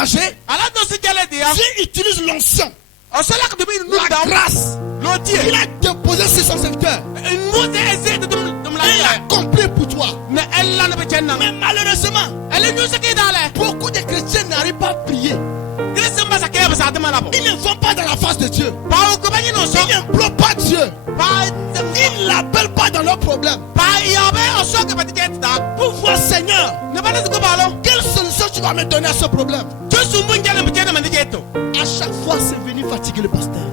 engagé, Dieu utilise l'onction, la grâce qu'il a déposée sur son serviteur. Il a accompli pour toi. Mais malheureusement, beaucoup de chrétiens n'arrivent pas à prier. Ils ne vont pas dans la face de Dieu. Ils n'implorent pas Dieu. Ils ne l'appellent pas dans leurs problèmes. Pour voir, Seigneur, quelle solution tu vas me donner à ce problème? À chaque fois, c'est venu fatiguer le pasteur.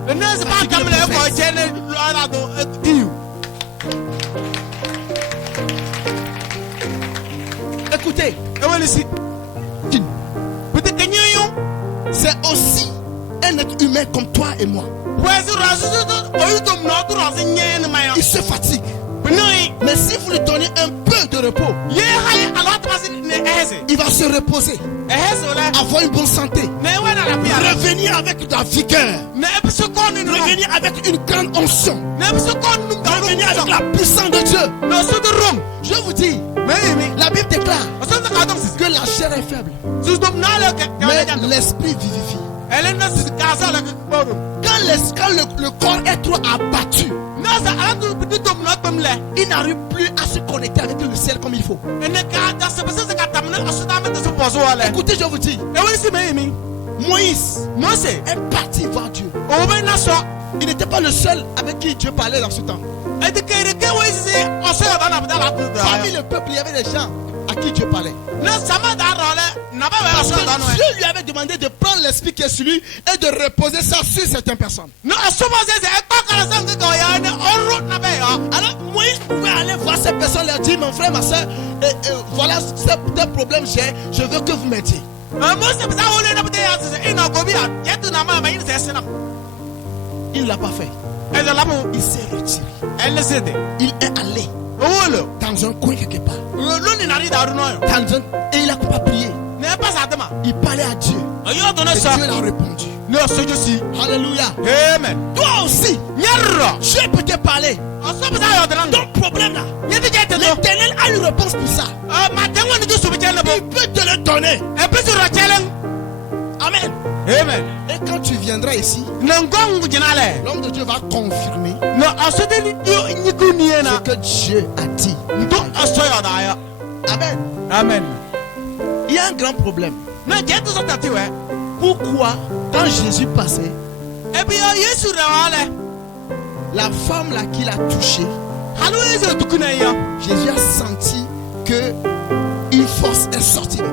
Écoutez, c'est aussi un être humain comme toi et moi. Il se fatigue. Mais si vous lui donnez un peu de repos, il va se reposer, avoir une bonne santé, revenir avec de la vigueur, revenir avec une grande onction, revenir avec la puissance de Dieu. Je vous dis, la Bible déclare que la chair est faible, mais l'esprit vivifie. Quand le corps est trop abattu, il n'arrive plus à se connecter avec le ciel comme il faut. Écoutez, je vous dis, Moïse est parti voir Dieu. Il n'était pas le seul avec qui Dieu parlait dans ce temps. Parmi le peuple, il y avait des gens à qui Dieu parlait. Dieu lui avait demandé de prendre l'esprit qui est sur lui et de reposer ça sur certaines personnes. Alors Moïse pouvait aller voir ces personnes et leur dire: mon frère, ma soeur, voilà ce problème j'ai, je veux que vous m'aidiez. Il ne l'a pas fait. Il s'est retiré. Il est allé dans un coin quelque part. Et il n'a pas prié. Il parlait à Dieu. Et Dieu l'a répondu. Alléluia. Amen. Toi aussi, Dieu peut te parler. Ton problème là, l'Éternel a une réponse pour ça. Il peut te le donner. Amen. Amen. Et quand tu viendras ici, l'homme de Dieu va confirmer ce que Dieu a dit. Amen. Amen. Il y a un grand problème. Pourquoi, quand Jésus passait, la femme là qui l'a touché, Jésus a senti que une force est sortie de lui.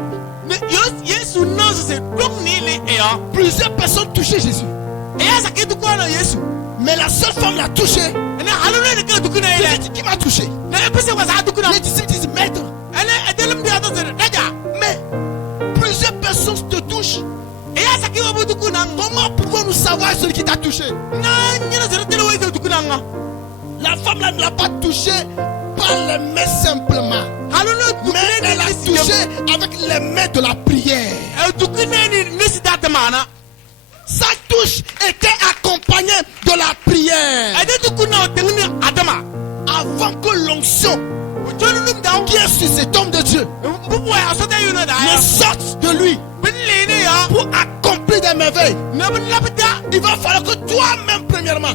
Plusieurs personnes touchaient Jésus, mais la seule femme l'a touché. Il dit: qui m'a touché? Les disciples disent: maître. Mais plusieurs personnes te touchent. Comment pouvons-nous savoir celui qui t'a touché? La femme là ne l'a pas touché par les mains simplement, mais elle l'a touché avec les mains de la prière. Sa touche était accompagnée de la prière. Avant que l'onction qui est sur cet homme de Dieu ne sorte de lui pour accomplir des merveilles, il va falloir que toi-même premièrement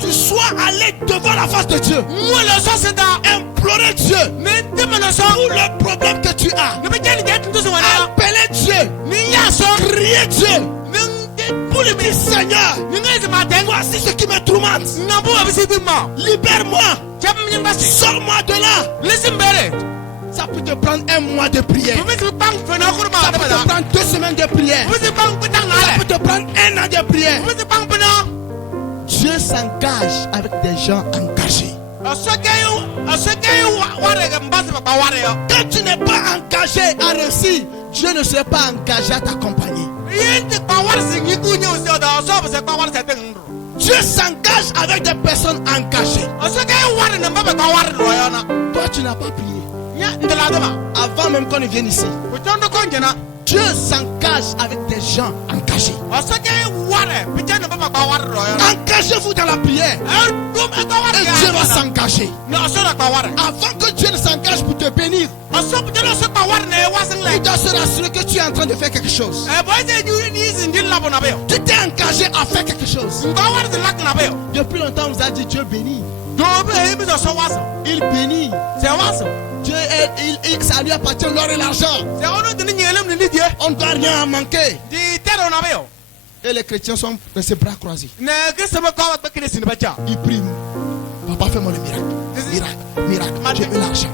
tu sois allé devant la face de Dieu, implorer Dieu pour le problème que tu as, appeler Dieu, crier Dieu pour lui dire: Seigneur, voici ce qui me tourmente, libère-moi, sors-moi de là. Ça peut te prendre un mois de prière, ça peut te prendre 2 semaines de prière, ça peut te prendre 1 an de prière. Dieu s'engage avec des gens engagés. Quand tu n'es pas engagé à réussir, Dieu ne sera pas engagé à t'accompagner. Dieu s'engage avec des personnes engagées. Toi, tu n'as pas prié. Avant même qu'on ne vienne ici, Dieu s'engage avec des gens engagés. Engagez-vous dans la prière et Dieu va s'engager. Avant que Dieu ne s'engage pour te bénir, il doit se rassurer que tu es en train de faire quelque chose. Tu t'es engagé à faire quelque chose. Depuis longtemps, on vous a dit Dieu bénit. Il bénit. Dieu, ça lui appartient l'or et l'argent. On ne doit rien en manquer. Et les chrétiens sont de ses bras croisés. Ils prient. Papa, fais-moi le miracle. Miracle. J'ai eu l'argent.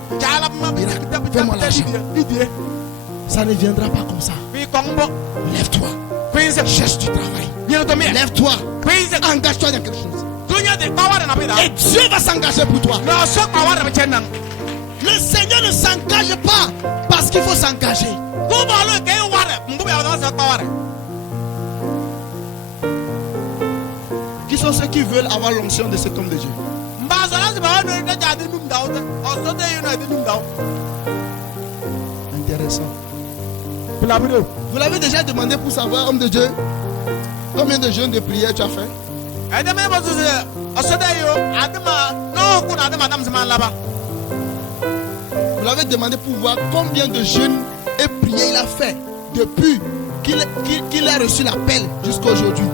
Miracle. Fais-moi l'argent. Ça ne viendra pas comme ça. Lève-toi. Cherche du travail. Lève-toi. Engage-toi dans quelque chose. Et Dieu va s'engager pour toi. Le Seigneur ne s'engage pas parce qu'il faut s'engager. Qui sont ceux qui veulent avoir l'onction de cet homme de Dieu? Intéressant. Vous l'avez déjà demandé pour savoir, homme de Dieu, combien de jeûnes de prière tu as fait? Vous l'avez demandé pour voir combien de jeûnes et prières il a fait depuis qu'il a reçu l'appel jusqu'à aujourd'hui.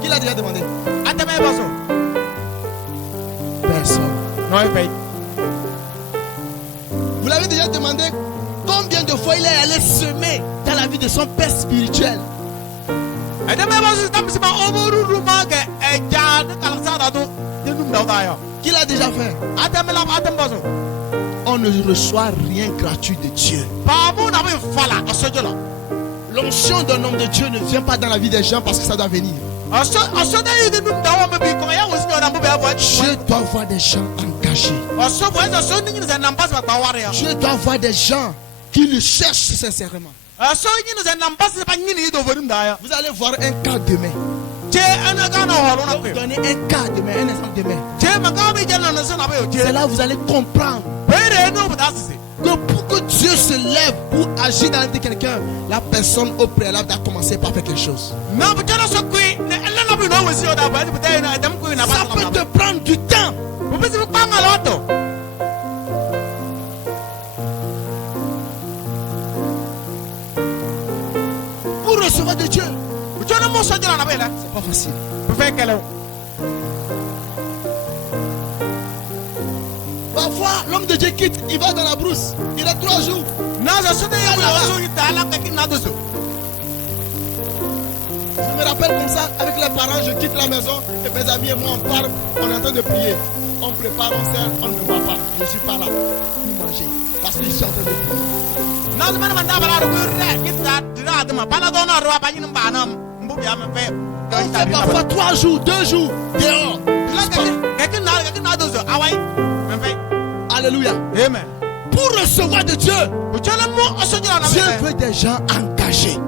Qui l'a déjà demandé? Personne. Vous l'avez déjà demandé combien de fois il est allé semer dans la vie de son père spirituel? Qui l'a déjà fait? On ne reçoit rien gratuit de Dieu. L'onction d'un homme de Dieu ne vient pas dans la vie des gens parce que ça doit venir. Dieu doit voir des gens engagés. Dieu doit voir des gens qui le cherchent sincèrement. Vous allez voir un cas demain. Je vais vous donner un cas demain, un exemple demain. C'est là où vous allez comprendre que pour que Dieu se lève pour agir dans la vie de quelqu'un, la personne au préalable doit commencer par faire quelque chose. Ça peut te prendre du temps. Pour recevoir de Dieu, c'est pas facile. Parfois, l'homme de Dieu quitte, il va dans la brousse. Il a 3 jours. Je me rappelle comme ça, avec les parents, je quitte la maison et mes amis et moi, on part, on est en train de prier. On prépare, on sert, on ne me voit pas. Je ne suis pas là pour manger parce que je suis en train de prier. On fait parfois 3 jours, 2 jours dehors. Alléluia. Amen. Pour recevoir de Dieu, Dieu veut des gens engagés.